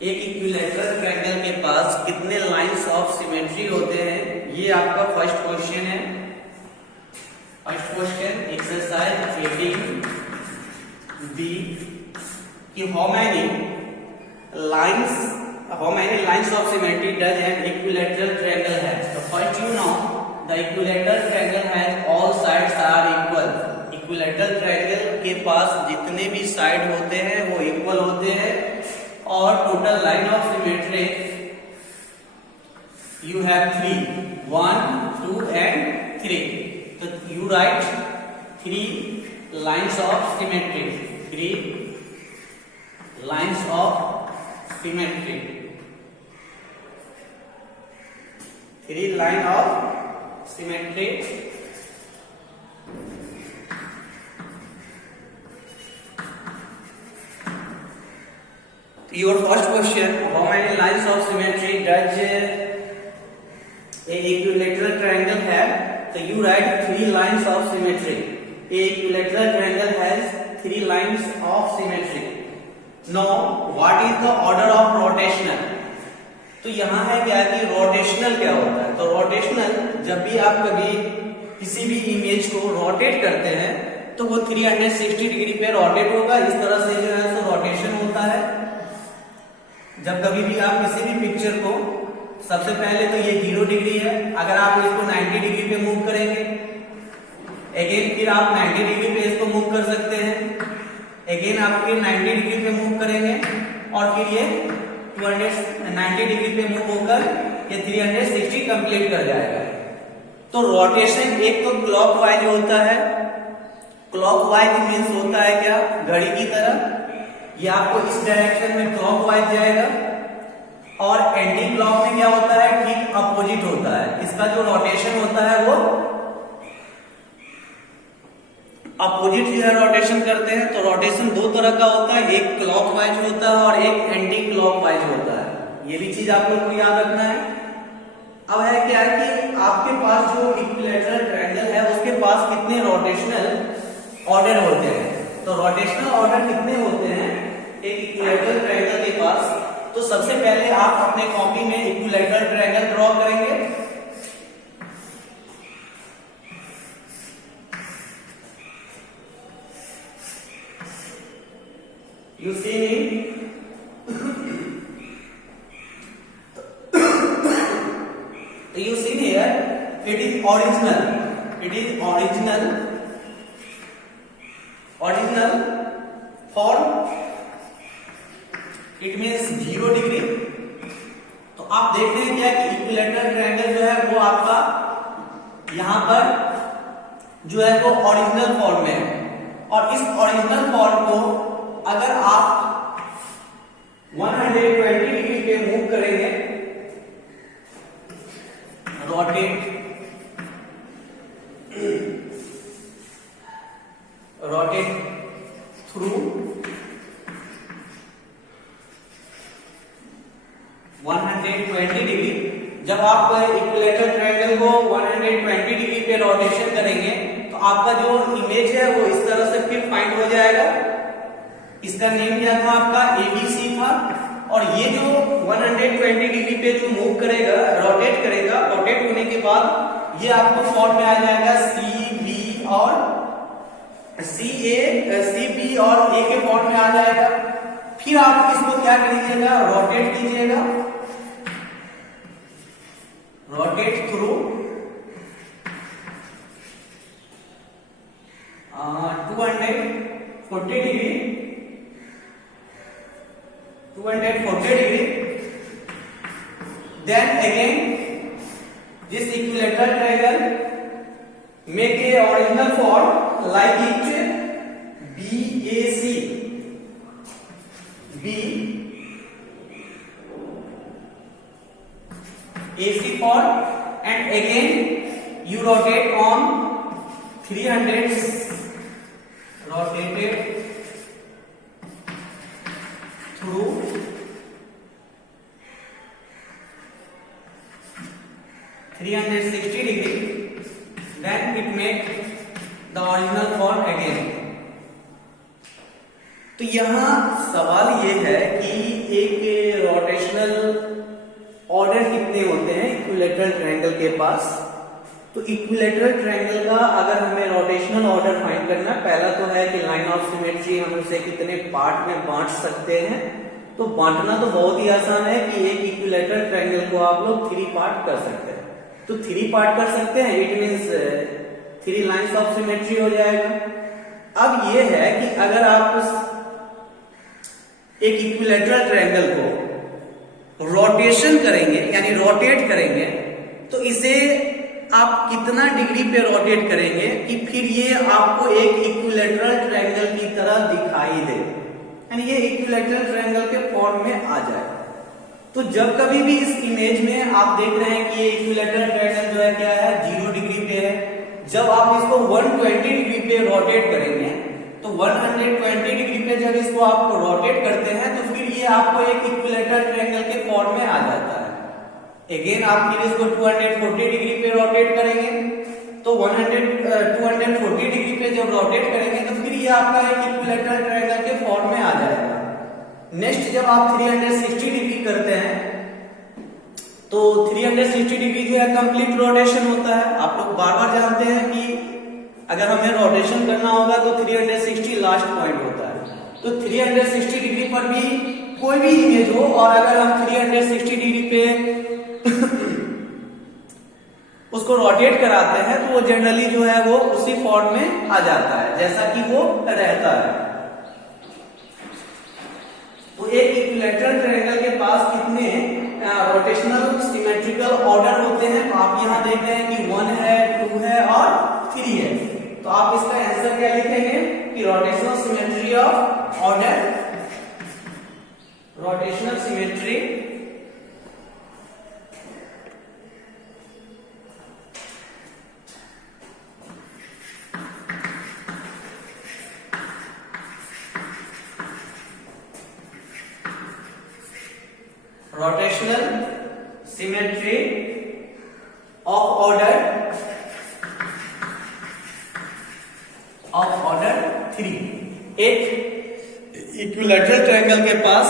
एक equilateral triangle के पास कितने लाइंस ऑफ सिमेट्री होते हैं, ये आपका फर्स्ट क्वेश्चन है। फर्स्ट क्वेश्चन एक्सरसाइज 18B कि how many lines of symmetry does an equilateral triangle has. तो first you know the equilateral triangle has all sides are equal. Equilateral triangle के पास जितने भी साइड होते हैं वो इक्वल होते हैं और total line of symmetry you have 3, 1, 2 and 3। तो you right 3 lines of symmetry, 3 lines of symmetry, 3 line of symmetry. Your first question, how many lines of symmetry does a equilateral triangle have? So you write 3 lines of symmetry. A equilateral triangle has 3 lines of symmetry. Now, what is the order of rotational? तो यहाँ है क्या कि rotational क्या होता है। तो rotational जब भी आप कभी किसी भी इमेज को रोटेट करते हैं तो वो 360 डिग्री पे रोटेट होगा। इस तरह से जो है तो रोटेशन होता है। जब कभी भी आप किसी भी पिक्चर को, सबसे पहले तो ये 0 डिग्री है, अगर आप इसको 90 डिग्री पे मूव करेंगे, अगेन फिर आप 90 डिग्री पे इसको मूव कर सकते हैं, अगेन आप फिर 90 डिग्री पे मूव करेंगे और फिर ये 290 डिग्री पे मूव होकर ये 360 कंप्लीट कर जाएगा। तो रोटेशन एक तो क्लॉकवाइज होता है। क्लॉकवाइज मीन्स होता है क्या, घड़ी की तरह। ये आपको इस डायरेक्शन में क्लॉकवाइज जाएगा और एंटी क्लॉक में क्या होता है, ठीक अपोजिट होता है। इसका जो रोटेशन होता है वो अपोजिट जो है रोटेशन करते हैं। तो रोटेशन 2 तरह का होता है, एक क्लॉकवाइज होता है और एक एंटी क्लॉकवाइज होता है। ये भी चीज आप लोग को याद रखना है। अब है क्या है कि आपके पास जो इक्विलैटरल ट्रायंगल है उसके पास कितने रोटेशनल ऑर्डर होते हैं। तो रोटेशनल ऑर्डर कितने होते हैं एक इक्विलैटरल ट्रायंगल के पास। तो सबसे पहले आप अपने कॉपी में इक्विलैटरल ट्रायंगल ड्रॉ करेंगे। You see me, you see here it is original form, it means 0 degree. तो आप देख रहे हैं क्या कि इक्विलैटरल ट्रायंगल जो है वो आपका यहां पर जो है वो ओरिजिनल फॉर्म में है। और इस ओरिजिनल फॉर्म को अगर आप 120 डिग्री पे मूव करेंगे, रोटेट थ्रू 120 डिग्री। जब आप इक्विलैटरल ट्रायंगल को 120 डिग्री पे रोटेशन करेंगे तो आपका जो इमेज है वो इस तरह से फिर फाइंड हो जाएगा। इसका नेम क्या था, आपका ABC था। और ये जो 120 डिग्री पे जो मूव करेगा, रोटेट करेगा, रोटेट होने के बाद ये आपको फॉर्म में आ जाएगा CB और CB और A के फॉर्म में आ जाएगा। फिर आप इसको क्या करिएगा, रोटेट कीजिएगा, rotate through 240 degree, 240 degree. Then again this equilateral triangle make a original form like it BAC, AC form, and again you rotate on 300, rotated through 360 degree, then it make the original form again. तो यहाँ सवाल ये है कि एक equilateral triangle के पास। तो equilateral triangle का अगर हमें रोटेशनल ऑर्डर फाइंड करना, पहला तो है कि लाइन ऑफ सिमेट्री हम उसे कितने पार्ट में बांट सकते हैं। तो बांटना तो बहुत ही आसान है कि एक इक्विलेटरल ट्रायंगल को आप लोग 3 पार्ट कर सकते हैं। तो 3 पार्ट कर सकते हैं, it means 3 lines of symmetry हो जाएगा। अब ये है कि अगर आप एक इक्विलेटरल ट्रायंगल को रोटेशन करेंगे, यानी रोटेट करेंगे, तो इसे आप कितना डिग्री पे रोटेट करेंगे कि फिर ये आपको एक इक्विलेटरल ट्रायंगल की तरह दिखाई दे, यानी ये इक्विलेटरल ट्रायंगल के फॉर्म में आ जाए। तो जब कभी भी इस इमेज में आप देख रहे हैं कि ये इक्विलेटरल ट्रायंगल जो है क्या है, 0 डिग्री पे है। जब आप इसको 120 डिग्री पे रोटेट करेंगे, तो 120 डिग्री पे जब इसको आप रोटेट करते हैं तो फिर ये आपको एक इक्विलेटरल ट्रायंगल के फॉर्म में आ जाता है। अगेन आप फिर इसको 240 डिग्री पे रोटेट करेंगे, तो 240 डिग्री पे जब रोटेट करेंगे तो फिर ये आपका एक इक्विलेटरल ट्रायंगल के फॉर्म में आ जाएगा। नेक्स्ट जब आप 360 डिग्री करते हैं, तो 360 डिग्री जो है कंप्लीट रोटेशन होता है। आप लोग बार बार जानते हैं कि अगर हमें रोटेशन करना होगा तो 360 लास्ट पॉइंट होता है। तो 360 डिग्री पर भी कोई भी इमेज हो, और अगर हम 360 डिग्री पे उसको रोटेट कराते हैं तो वो जनरली जो है वो उसी फॉर्म में आ जाता है जैसा कि वो रहता है। तो एक इक्विलेटरल ट्रायंगल के पास कितने रोटेशनल सिमेट्रिकल ऑर्डर होते हैं? तो आप यहां देख रहे हैं कि 1 है, 2 है और 3 है। तो आप इसका आंसर क्या लिखेंगे कि rotational symmetry of order, rotational symmetry rotational symmetry of order 3। एक इक्विलेटरल ट्रायंगल के पास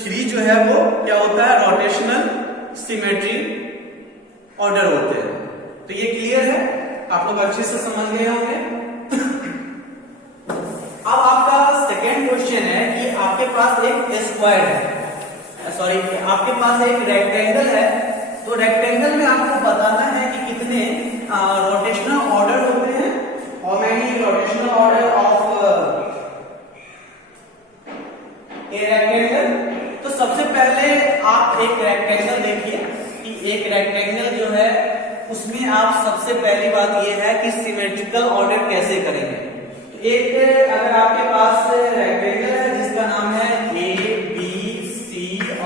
3 जो है वो क्या होता है, रोटेशनल सिमेट्री ऑर्डर होते हैं। तो ये क्लियर है, आप लोग अच्छे से समझ गए होंगे। अब आपका सेकेंड क्वेश्चन है कि आपके पास एक स्क्वायर है, सॉरी आपके पास एक रेक्टेंगल है। तो रेक्टेंगल में आपको बताना है कि कितने रोटेशनल ऑर्डर होते हैं, how many rotational order of a rectangle. तो सबसे पहले आप एक रेक्टेंगल देखिए कि एक रेक्टेंगल जो है उसमें आप सबसे पहली बात यह है कि सिमेट्रिकल ऑर्डर कैसे करेंगे। तो एक अगर आपके पास रेक्टेंगल है जिसका नाम है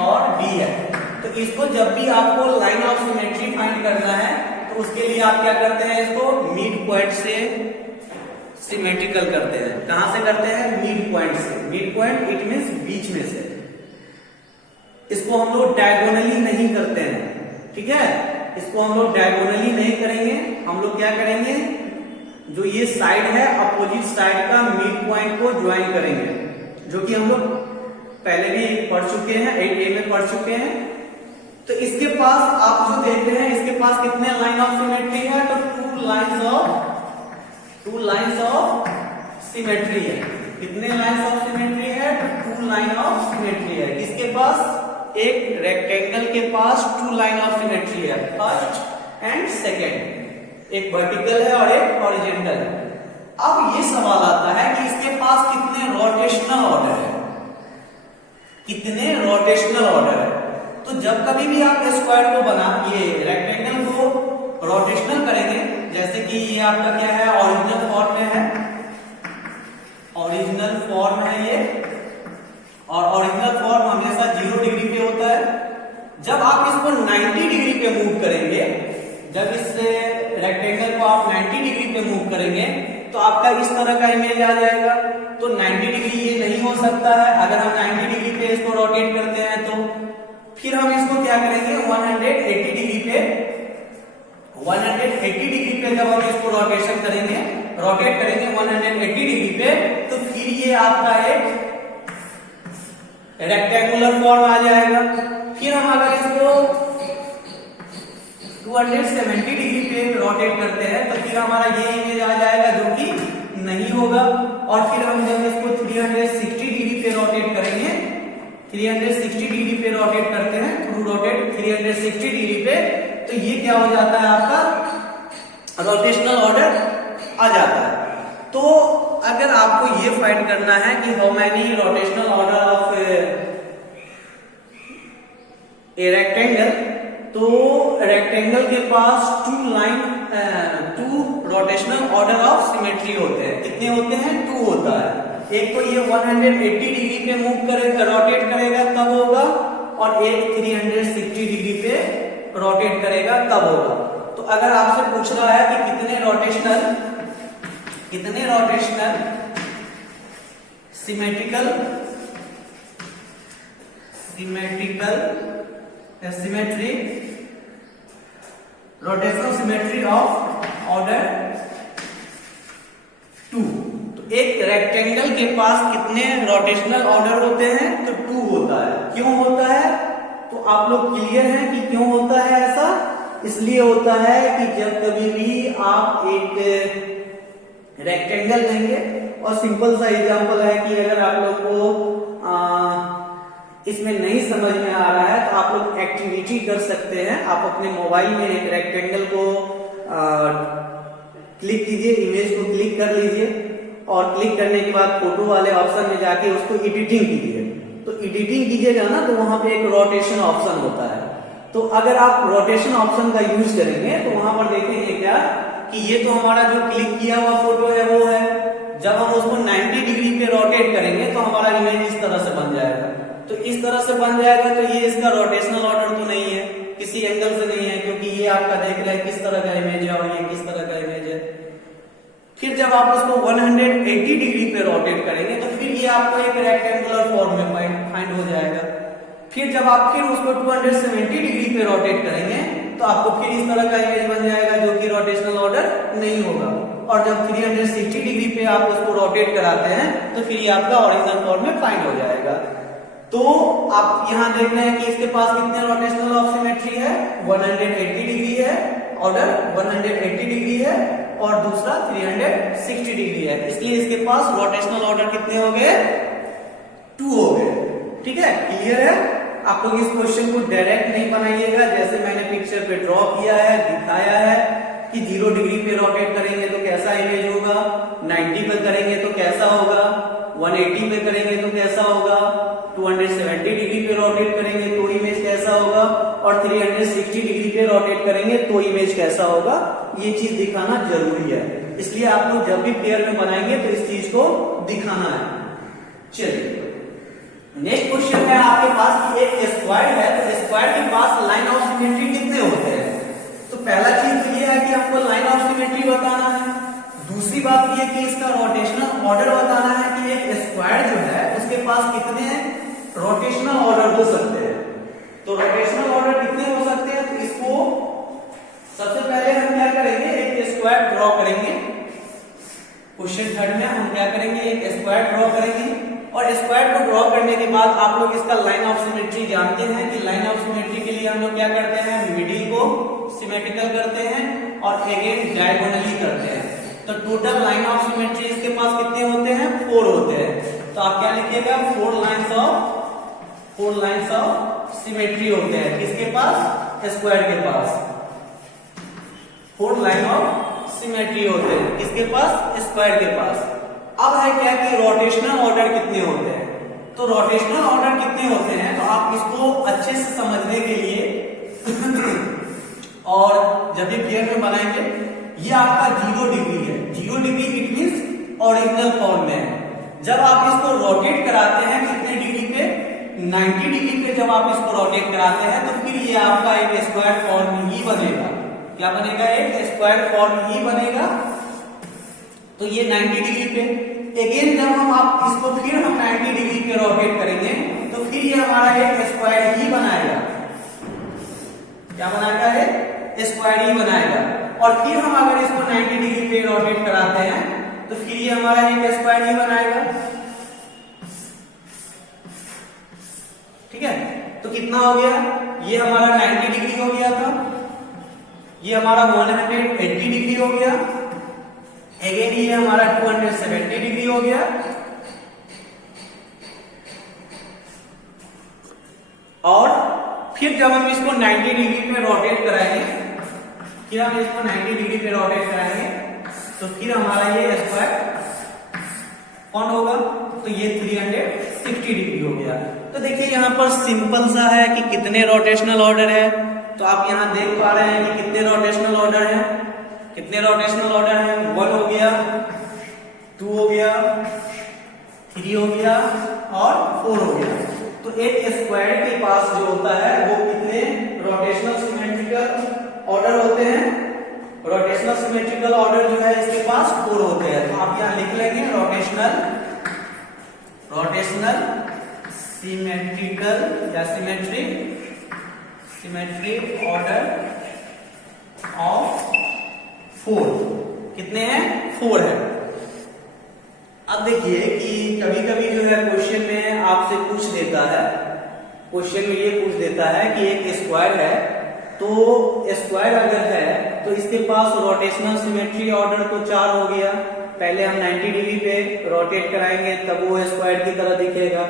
और डी है, तो इसको जब भी आपको लाइन ऑफ सिमेट्री फाइंड करना है तो उसके लिए आप क्या करते हैं, इसको मिड पॉइंट से सिमेट्रिकल करते हैं। कहां से करते हैं, मिड पॉइंट से। मिड पॉइंट इट मींस बीच में से। इसको हम लोग डायगोनली नहीं करते हैं, ठीक है, इसको हम लोग डायगोनली नहीं करेंगे। हम लोग क्या करेंगे, जो ये साइड है अपोजिट साइड का मिड पॉइंट को ज्वाइन करेंगे, जो कि हम लोग पहले भी पढ़ चुके हैं, 8A में पढ़ चुके हैं। तो इसके पास आप जो देख रहे हैं, इसके पास कितने लाइन ऑफ सिमेट्री है, तो 2 लाइंस ऑफ सिमेट्री है। कितने लाइंस ऑफ सिमेट्री है, तो 2 लाइन ऑफ सिमेट्री है। इसके पास एक रेक्टेंगल के पास 2 लाइन ऑफ सिमेट्री है, फर्स्ट एंड सेकेंड, एक वर्टिकल है और एक हॉरिजॉन्टल है। अब ये सवाल आता है कि इसके पास कितने रोटेशनल ऑर्डर है, कितने रोटेशनल ऑर्डर है। तो जब कभी भी आप स्क्वायर को ये रेक्टेंगल को रोटेशनल करेंगे, जैसे कि ये आपका क्या है, ओरिजिनल फॉर्म में है, ओरिजिनल फॉर्म है ये, और ओरिजिनल फॉर्म हमेशा 0 डिग्री पे होता है। जब आप इसको 90 डिग्री पे मूव करेंगे, जब इस रेक्टेंगल को आप 90 डिग्री पे मूव करेंगे तो आपका इस तरह का इमेज आ जाएगा। तो 90 डिग्री ये नहीं हो सकता है। अगर हम 90 डिग्री पे इसको रोटेट करते हैं तो फिर हम इसको क्या करेंगे, 180 डिग्री पे 180 डिग्री पे जब हम इसको रोटेट करेंगे 180 डिग्री पे, तो फिर ये आपका एक रेक्टेंगुलर फॉर्म आ जाएगा। फिर हम अगर इसको 270 डिग्री पे रोटेट करते हैं तो फिर हमारा ये इमेज आ जाएगा जो कि नहीं होगा। और फिर हम जब इसको 360 डिग्री पे रोटेट करेंगे, 360 डिग्री पे रोटेट करते हैं, थ्रू रोटेट 360 डिग्री पे, तो ये क्या हो जाता है, आपका रोटेशनल ऑर्डर आ जाता है। तो अगर आपको ये फाइंड करना है कि how many rotational order of a rectangle, तो रेक्टेंगल के पास two rotational order of symmetry होते हैं। कितने होते हैं? 2 होता है। एक तो ये 180 डिग्री पे मूव करेगा, रोटेट करेगा तब होगा, और एक 360 डिग्री पे रोटेट करेगा तब होगा। तो अगर आपसे पूछ रहा है कि कितने rotational rotational symmetry of order 2, तो एक रेक्टेंगल के पास कितने रोटेशनल ऑर्डर होते हैं? तो 2 होता है। क्यों होता है? तो आप लोग क्लियर हैं कि क्यों होता है ऐसा? इसलिए होता है कि जब कभी भी आप एक रेक्टेंगल लेंगे, और सिंपल सा एग्जांपल है कि अगर आप लोग को इसमें नहीं समझ में आ रहा है तो आप लोग एक्टिविटी कर सकते हैं। आप अपने मोबाइल में एक रेक्टेंगल को क्लिक कीजिए, इमेज को क्लिक कर लीजिए, और क्लिक करने के बाद फोटो वाले ऑप्शन में जाके उसको एडिटिंग कीजिए। तो एडिटिंग कीजिएगा ना, तो वहां पे एक रोटेशन ऑप्शन होता है। तो अगर आप रोटेशन ऑप्शन का यूज करेंगे तो वहां पर देखेंगे क्या कि ये तो हमारा जो क्लिक किया हुआ फोटो है वो है। जब हम उसको 90 डिग्री पे रोटेट करेंगे तो हमारा इमेज इस तरह से बन जाएगा। तो इस तरह से बन जाएगा, तो ये इसका रोटेशनल ऑर्डर तो नहीं है, किसी एंगल से नहीं है, क्योंकि ये आपका देख रहा है किस तरह का इमेज है और ये किस तरह का इमेज है। फिर जब आप उसको 180 डिग्री पे रोटेट करेंगे तो फिर ये आपको एक रेक्टेंगुलर फॉर्म में फाइंड हो जाएगा। फिर जब आप फिर उसको 270 डिग्री पे रोटेट करेंगे तो आपको फिर इस तरह का इमेज बन जाएगा जो कि रोटेशनल ऑर्डर नहीं होगा। और जब 360 डिग्री पे आप उसको रोटेट कराते हैं तो फिर ये आपका ओरिजिनल फॉर्म में फाइंड हो जाएगा। तो आप यहां देख रहे हैं कि इसके पास कितने रोटेशनल ऑफ सिमेट्री है? 180 डिग्री है, ऑर्डर 180 डिग्री है, और दूसरा 360 डिग्री है। इसलिए इसके पास रोटेशनल ऑर्डर कितने हो गए? 2 हो गए। ठीक है, क्लियर है? आप लोग इस क्वेश्चन को डायरेक्ट नहीं बनाइएगा, जैसे मैंने पिक्चर पे ड्रॉ किया है, दिखाया है कि 0 डिग्री पे रोटेट करेंगे तो कैसा इमेज होगा, 90 पे करेंगे तो कैसा होगा, 180 पे करेंगे तो कैसा होगा, 270 डिग्री पे रोटेट करेंगे तो इमेज कैसा होगा, और 360 डिग्री पे रोटेट करेंगे तो इमेज कैसा होगा। ये चीज दिखाना जरूरी है, इसलिए आप लोग जब भी पेयर में बनाएंगे तो इस चीज को दिखाना है। चलिए नेक्स्ट क्वेश्चन है आपके पास कि एक स्क्वायर है, तो स्क्वायर के पास लाइन ऑफ सिमेट्री कितने होते हैं? तो पहला चीज तो ये है कि आपको लाइन ऑफ सिमेट्री बताना है। दूसरी बात ये कि इसका रोटेशनल ऑर्डर बताना है कि एक स्क्वायर जो है उसके पास कितने रोटेशनल ऑर्डर हो सकते हैं। तो रोटेशनल ऑर्डर कितने हो सकते हैं? तो इसको सबसे पहले हम क्या करेंगे, एक स्क्वायर ड्रॉ करेंगे। क्वेश्चन थर्ड में हम क्या करेंगे, एक स्क्वायर ड्रॉ करेंगे, और स्क्वायर को ड्रॉ करने के बाद आप लोग इसका लाइन ऑफ सिमेट्री जानते हैं कि लाइन ऑफ सिमेट्री के लिए हम लोग क्या करते हैं, मिडिल को सिमेट्रिकल करते हैं और अगेन डायगोनली करते हैं। तो टोटल लाइन ऑफ सिमेट्री इसके पास कितने होते हैं? 4 होते हैं। तो आप क्या लिखिएगा, 4 लाइंस ऑफ सिमेट्री होते हैं किसके पास? स्क्वायर के पास 4 लाइन ऑफ सिमेट्री होते हैं किसके पास? स्क्वायर के पास। अब है क्या कि रोटेशनल ऑर्डर कितने होते हैं। तो रोटेशनल ऑर्डर कितने होते हैं तो आप इसको अच्छे से समझने के लिए और जब भी पेयर में बनाएंगे, ये आपका 0 डिग्री है। 0 degree it means original form में है। जब आप इसको रोटेट कराते हैं कितने डिग्री पे? 90 डिग्री पे जब आप इसको रोटेट कराते हैं तो फिर ये आपका एक स्क्वायर फॉर्म ही बनेगा। क्या बनेगा? एक स्क्वायर फॉर्म ही बनेगा। तो ये 90 डिग्री पे, अगेन जब हम आप इसको फिर हम 90 डिग्री पे रोटेट करेंगे तो फिर ये हमारा एक स्क्वायर ही बनाएगा। क्या बनाएगा? एक स्क्वायर ही बनाएगा। और फिर हम अगर इसको 90 डिग्री पे रोटेट कराते हैं तो फिर ये हमारा एक स्क्वायर ही बनाएगा। ठीक है, तो कितना हो गया? ये हमारा 90 डिग्री हो गया था, ये हमारा 180 डिग्री हो गया, अगेन ये हमारा 270 डिग्री हो गया, और फिर जब हम इसको 90 डिग्री पे रोटेट कराएंगे, फिर हम इसको 90 डिग्री पे रोटेट कराएंगे, तो फिर हमारा ये स्क्वायर कौन होगा, तो ये 360 डिग्री हो गया। तो देखिए यहाँ पर सिंपल सा है कि कितने रोटेशनल ऑर्डर है, तो आप यहाँ देख पा रहे हैं कि कितने रोटेशनल ऑर्डर है, कितने रोटेशनल ऑर्डर है, 1 हो गया, 2 हो गया, 3 हो गया और 4 हो गया। तो एक स्क्वायर के पास जो होता है वो कितने रोटेशनल सिमेट्रिकल ऑर्डर होते हैं, रोटेशनल सिमेट्रिकल ऑर्डर जो है इसके पास 4 होते हैं। तो आप यहाँ लिख लेंगे रोटेशनल सिमेट्रिकल या सिमेट्रिक ऑर्डर ऑफ 4, कितने हैं, 4 है। अब देखिए कि कभी कभी जो है क्वेश्चन में आपसे पूछ देता है, क्वेश्चन में ये पूछ देता है कि एक स्क्वायर है, तो स्क्वायर अगर है तो इसके पास रोटेशनल सिमेट्री ऑर्डर तो 4 हो गया, पहले हम 90 डिग्री पे रोटेट कराएंगे तब वो स्क्वायर की तरह दिखेगा,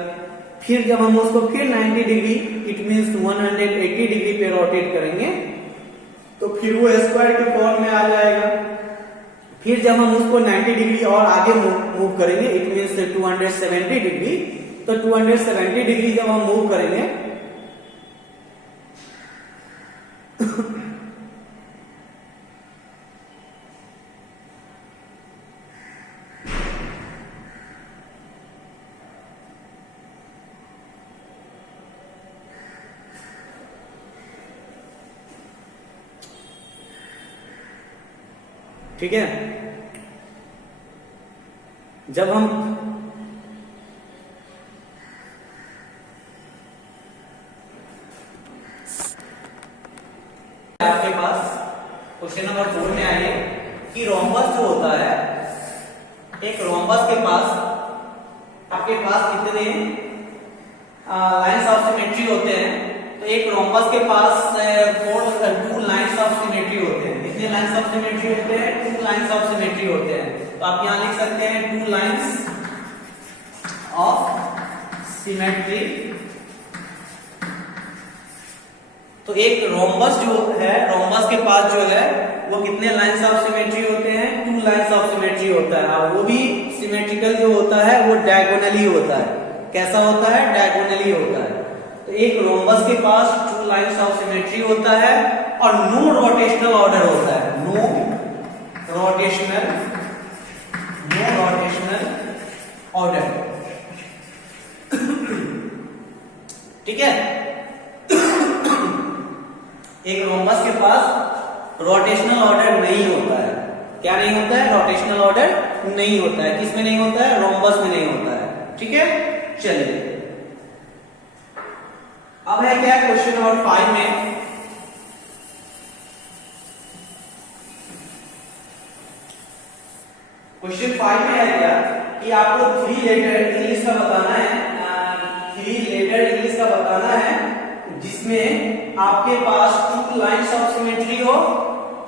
फिर जब हम उसको फिर 90 डिग्री इट मींस 180 डिग्री पे रोटेट करेंगे तो फिर वो स्क्वायर के फॉर्म में आ जाएगा। फिर जब हम उसको 90 डिग्री और आगे मूव करेंगे इट मींस 270 डिग्री, तो 270 डिग्री जब हम मूव करेंगे ठीक है, जब हम आपके पास क्वेश्चन नंबर 4 में आइए कि रोम्बस जो होता है, एक रोम्बस के पास आपके पास कितने लाइंस ऑफ सिमेट्री होते हैं, तो एक रोम्बस के पास 2 लाइंस ऑफ सिमेट्री होते हैं। कितने लाइंस ऑफ सिमेट्री होते हैं, 2 लाइंस ऑफ सिमेट्री होते हैं। तो आप यहां लिख सकते हैं 2 लाइंस ऑफ सिमेट्री। तो एक रोम्बस जो है, रोम्बस के पास जो है वो कितने लाइंस ऑफ सिमेट्री होते हैं, 2 लाइंस ऑफ सिमेट्री होता है, और वो भी सिमेट्रिकल जो होता है वो डायगोनली होता है। कैसा होता है, डायगोनली होता है। तो एक रोम्बस के पास 2 लाइंस ऑफ सिमेट्री होता है और नो रोटेशनल ऑर्डर होता है, नो रोटेशनल ऑर्डर। ठीक है, एक रोम्बस के पास रोटेशनल ऑर्डर नहीं होता है। क्या नहीं होता है, रोटेशनल ऑर्डर नहीं होता है। किस में नहीं होता है, रोम्बस में नहीं होता है। ठीक है, चलिए अब है क्या क्वेश्चन नंबर 5 में, क्वेश्चन 5 में है क्या कि आपको 3 लेटर इंग्लिश का बताना है, 3 लेटर इंग्लिश का बताना है जिसमें आपके पास 2 लाइंस ऑफ सिमेट्री हो,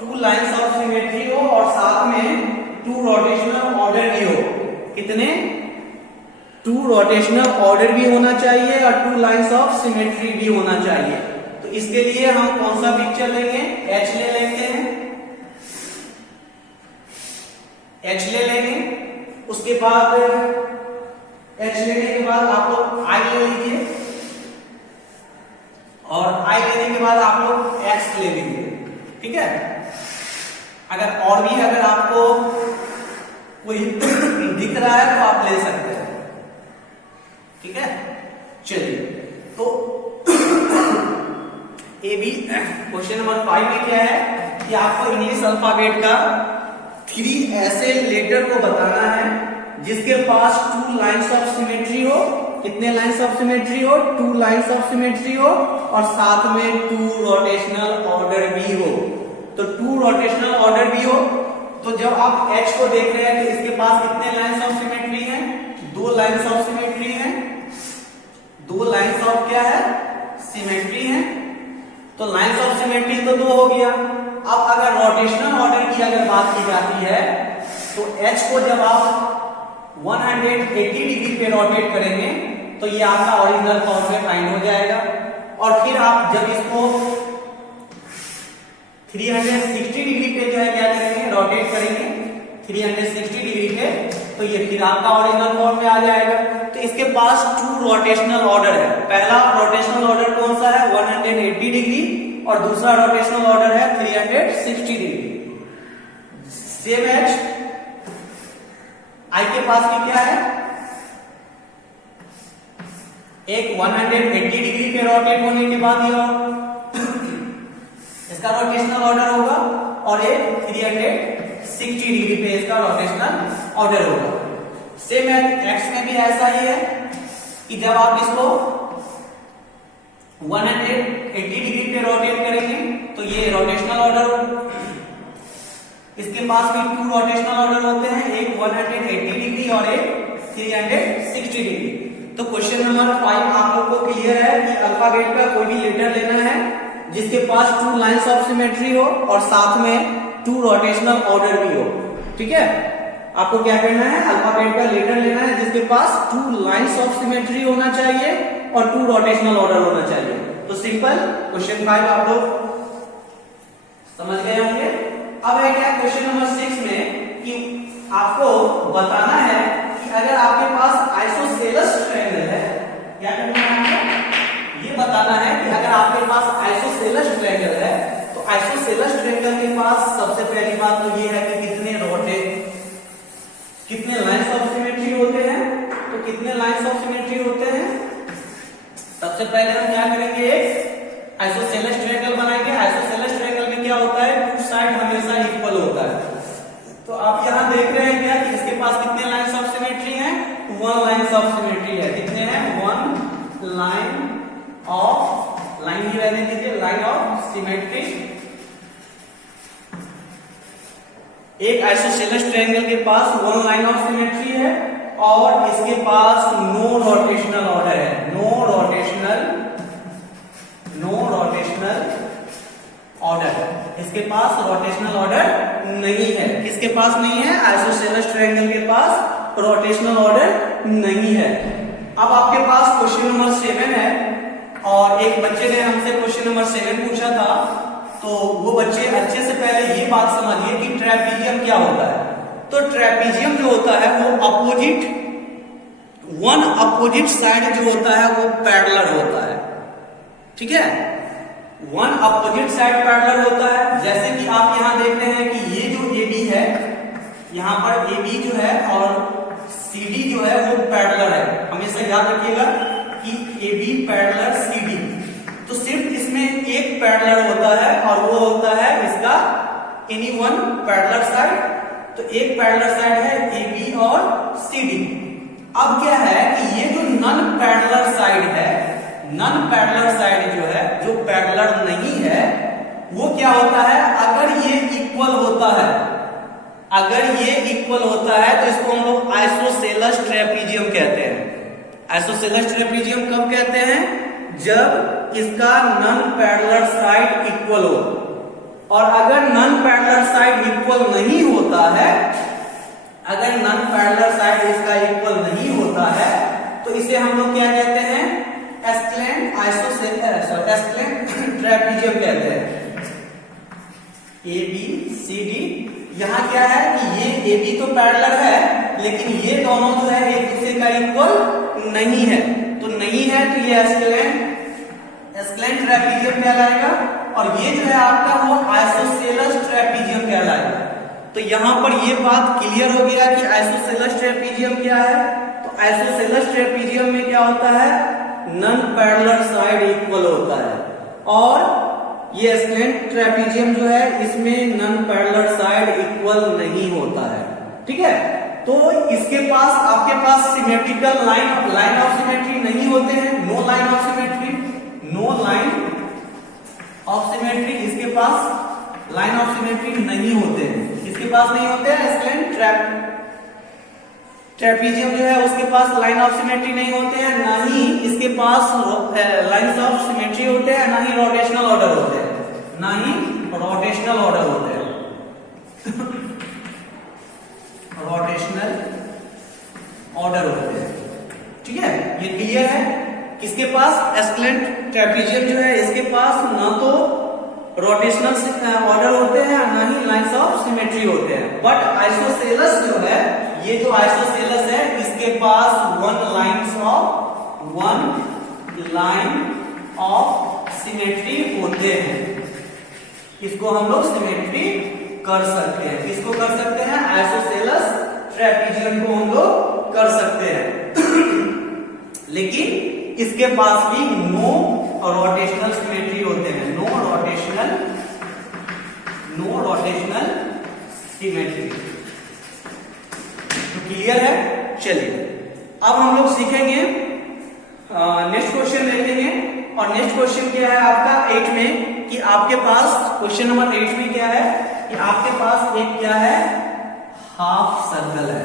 2 लाइंस ऑफ सिमेट्री हो और साथ में 2 रोटेशनल ऑर्डर भी हो। कितने, 2 रोटेशनल ऑर्डर भी होना चाहिए और 2 लाइंस ऑफ सिमेट्री भी होना चाहिए। तो इसके लिए हम कौन सा पिक्चर लेंगे, H ले लेते हैं, H ले लेंगे। उसके बाद H लेने के बाद आप लोग I ले लीजिए और I लेने के बाद आप लोग X ले लीजिए। ठीक है, अगर और भी अगर आपको कोई दिख रहा है तो आप ले सकते हैं। ठीक है, चलिए तो ये भी क्वेश्चन नंबर 5 में क्या है कि आपको इंग्लिश अल्फाबेट का 3 ऐसे लेटर को बताना है जिसके पास 2 लाइंस ऑफ सिमेट्री हो। कितने लाइंस ऑफ सिमेट्री हो, 2 लाइंस ऑफ सिमेट्री हो और साथ में 2 रोटेशनल ऑर्डर भी हो। तो 2 रोटेशनल ऑर्डर भी हो, तो जब आप H को देख रहे हैं तो इसके पास कितने लाइंस ऑफ सिमेट्री हैं, 2 लाइंस ऑफ सिमेट्री हैं, 2 लाइंस ऑफ क्या है, सिमेट्री है। तो लाइंस ऑफ सिमेट्री तो 2 हो गया, अब अगर रोटेशनल ऑर्डर की अगर बात की जाती है तो H को जब आप 180 डिग्री पे रोटेट करेंगे तो ये आपका ओरिजिनल फॉर्म में फाइंड हो जाएगा। और फिर आप जब इसको 360 डिग्री पे जो है क्या करेंगे, रोटेट करेंगे 360 डिग्री पे, तो ये फिर आपका ओरिजिनल फॉर्म में आ जाएगा। तो इसके पास 2 रोटेशनल ऑर्डर है। पहला रोटेशनल ऑर्डर कौन सा है, 180 डिग्री, और दूसरा रोटेशनल ऑर्डर है 360 डिग्री। सेम एच आई के पास भी क्या है, एक 180 डिग्री पे रोटेट होने के बाद ये इसका रोटेशनल ऑर्डर होगा, और एक 360 डिग्री पे इसका रोटेशनल ऑर्डर होगा। सेम एक्स में भी ऐसा ही है कि जब आप इसको 180 डिग्री पे रोटेट करेंगे तो ये रोटेशनल ऑर्डर होगा। इसके पास भी 2 रोटेशनल ऑर्डर होते हैं, एक 180 डिग्री और एक 360 डिग्री। तो क्वेश्चन नंबर 5 आप लोग को क्लियर है कि अल्फाबेट का कोई भी लेटर लेना है जिसके पास 2 लाइंस ऑफ सिमेट्री हो और साथ में 2 रोटेशनल ऑर्डर भी हो। ठीक है, आपको क्या करना है, अल्फाबेट का लेटर लेना है जिसके पास 2 लाइंस ऑफ सिमेट्री होना चाहिए और 2 रोटेशनल ऑर्डर होना चाहिए। तो सिंपल क्वेश्चन 5 आप लोग समझ गए होंगे। अब है क्या क्वेश्चन नंबर 6 में कि आपको बताना है कि अगर आपके पास आइसोसेलेस ट्रायंगल है, क्या करना है आपको, ये बताना है कि अगर आपके पास आइसोसेलेस ट्रायंगल है तो आइसोसेलेस ट्रायंगल के पास सबसे पहली बात तो ये है कि कितने लाइंस ऑफ सिमेट्री होते हैं। तो कितने लाइंस ऑफ सिमेट्री होते हैं, सबसे पहले हम क्या करेंगे, एक आइसोसेलेस ट्रायंगल बनाएंगे। आइसोसेलेस ट्रायंगल में क्या होता है, 2 साइड हमेशा इक्वल होता है। तो आप यहां देख रहे हैं क्या कि इसके पास कितने लाइंस ऑफ सिमेट्री हैं, 1 लाइंस ऑफ सिमेट्री है। कितने हैं, 1 लाइन ही रहने दीजिए, लाइन ऑफ सिमेट्री। एक आइसोसेलेस ट्रायंगल के पास 1 लाइन ऑफ सिमेट्री है और इसके पास नो रोटेशनल ऑर्डर है, नो रोटेशनल ऑर्डर, इसके पास रोटेशनल ऑर्डर नहीं है। किसके पास नहीं है, आइसोसेलेस ट्रायंगल के पास रोटेशनल ऑर्डर नहीं है। अब आपके पास क्वेश्चन नंबर 7 है और एक बच्चे ने हमसे क्वेश्चन नंबर 7 पूछा था, तो वो बच्चे अच्छे से पहले ये बात समझिए कि ट्रेपीजियम क्या होता है। तो ट्रेपीजियम जो होता है वो अपोजिट साइड जो होता है वो पैरेलल होता है। ठीक है, 1 अपोजिट साइड पैरेलल होता है। जैसे कि आप यहां देख रहे हैं कि ये जो AB है, यहां पर AB जो है और CD जो है वो पैरेलल है। हमेशा याद रखिएगा कि AB पैरेलल CD, तो सिर्फ इसमें एक पैरेलल होता है और वो होता है इसका एनी वन पैरेलल साइड। तो एक पैरेलल साइड है AB और CD। अब क्या है कि ये जो नॉन पैरेलल साइड है, नॉन पैरेलल साइड जो है, जो पैरेलल नहीं है, वो क्या होता है, अगर ये इक्वल होता है, अगर ये इक्वल होता है तो इसको हम लोग आइसोसेलेस ट्रेपीजियम कहते हैं। आइसोसेलेस ट्रेपीजियम कब कहते हैं, जब इसका नॉन पैरेलल साइड इक्वल हो। और अगर नॉन पैरेलल साइड इक्वल नहीं होता है, अगर नॉन पैरेलल साइड इसका इक्वल नहीं होता है तो इसे हम लोग क्या कहते हैं, एस्केलेंट ट्रेपीजियम कहते हैं। ABCD, यहां क्या है कि ये AB तो पैरेलल है लेकिन ये दोनों जो है एक दूसरे का इक्वल नहीं है। तो नहीं है तो ये एस्केलेंट ट्रेपीजियम कहलाएगा और ये जो है आपका वो आइसोसेलेस ट्रेपीजियम कहलाएगा। तो यहां पर ये बात क्लियर हो गया कि आइसोसेलेस ट्रेपीजियम क्या है। तो आइसोसेलेस ट्रेपीजियम में क्या होता है, नॉन पैरेलल साइड इक्वल होता है और ये एस्केलेंट ट्रेपीजियम जो है इसमें नॉन पैरेलल साइड इक्वल नहीं होता है। ठीक है, तो इसके पास आपके पास सिमेट्रिकल लाइन ऑफ सिमेट्री नहीं होते हैं, no line of symmetry, no line of symmetry, इसके पास लाइन ऑफ सिमेट्री नहीं होते हैं। इसके पास नहीं होते हैं, एस्केलेंट ट्रेपीजियम जो है उसके पास लाइन ऑफ सिमेट्री नहीं होते हैं, ना ही इसके पास लाइंस ऑफ सिमेट्री होते हैं, ना ही रोटेशनल ऑर्डर होते हैं, ना ही रोटेशनल ऑर्डर होते हैं। रोटेशनल ऑर्डर होते हैं, ठीक है, ये क्लियर है। किसके पास, एस्केलेंट ट्रेपीजियम जो है इसके पास ना तो रोटेशनल ऑर्डर होते हैं ना ही लाइंस ऑफ सिमेट्री होते हैं। बट आइसोसेलस जो है, ये जो आइसोसेलस है इसके पास वन लाइन ऑफ सिमेट्री होते हैं। इसको हम लोग सिमेट्री कर सकते हैं। किसको कर सकते हैं, आइसोसेलस ट्रेपीजियम को हम लोग कर सकते हैं। लेकिन इसके पास भी नो रोटेशनल सिमेट्री होते हैं, नो रोटेशनल सिमेट्री। तो क्लियर है। चलिए अब हम लोग सीखेंगे, नेक्स्ट क्वेश्चन देखेंगे। और नेक्स्ट क्वेश्चन क्या है आपका 8 में, कि आपके पास क्वेश्चन नंबर 8 में क्या है कि आपके पास एक क्या है, हाफ सर्कल है।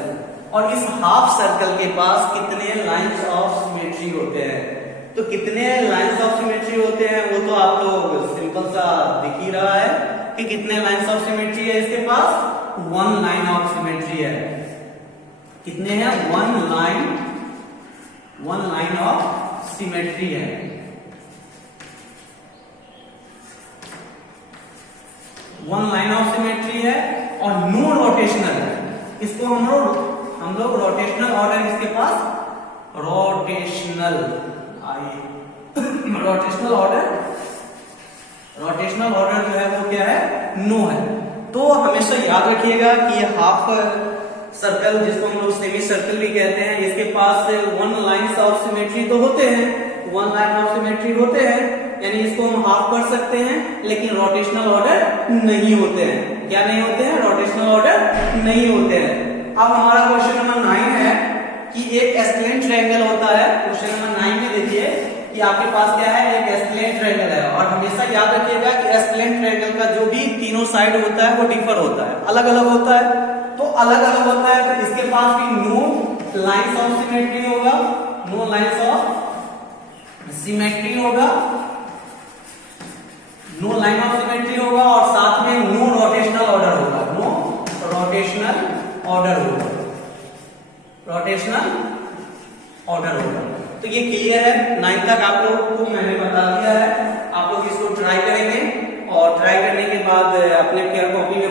और इस हाफ सर्कल के पास कितने लाइंस ऑफ सिमेट्री होते हैं। तो कितने लाइंस ऑफ सिमेट्री होते हैं वो तो आप लोग सिंपल सा दिख ही रहा है कि कितने लाइंस ऑफ सिमेट्री है इसके पास, वन लाइन ऑफ सिमेट्री है। कितने हैं, वन लाइन ऑफ सिमेट्री है। वन लाइन ऑफ सिमेट्री है और नो रोटेशनल है। इसको हम लोग रोटेशनल ऑर्डर, इसके पास रोटेशनल ऑर्डर जो है वो क्या है, नो है। तो हमेशा याद रखिएगा कि ये हाफ सर्कल, जिसको हम लोग सेमी सर्कल भी कहते हैं, इसके पास वन लाइंस ऑफ सिमेट्री तो होते हैं, वन लाइन ऑफ सिमेट्री होते हैं, यानी इसको हम हाफ कर सकते हैं। लेकिन रोटेशनल ऑर्डर नहीं होते हैं। क्या नहीं होते हैं, रोटेशनल ऑर्डर नहीं होते हैं। अब हमारा क्वेश्चन नंबर 9 है कि एक एस्केलेंट ट्रायंगल होता है। क्वेश्चन नंबर 9 में देखिए कि आपके पास क्या है, एक एस्केलेंट ट्रायंगल है। और हमेशा याद रखिएगा कि एस्केलेंट ट्रायंगल का जो भी तीनों साइड होता है वो डिफर होता है, अलग अलग होता है। तो अलग अलग होता है, तो इसके पास भी नो लाइंस ऑफ सिमेट्री होगा, नो लाइंस ऑफ सिमेट्री होगा, नो लाइन ऑफ सिमेट्री होगा, और साथ में नो रोटेशनल ऑर्डर होगा, नो रोटेशनल ऑर्डर होगा, रोटेशनल ऑर्डर होगा। तो ये क्लियर है। 9 तक आप लोगों को मैंने बता दिया है। आप लोग इसको ट्राई करेंगे और ट्राई करने के बाद अपने कॉपी में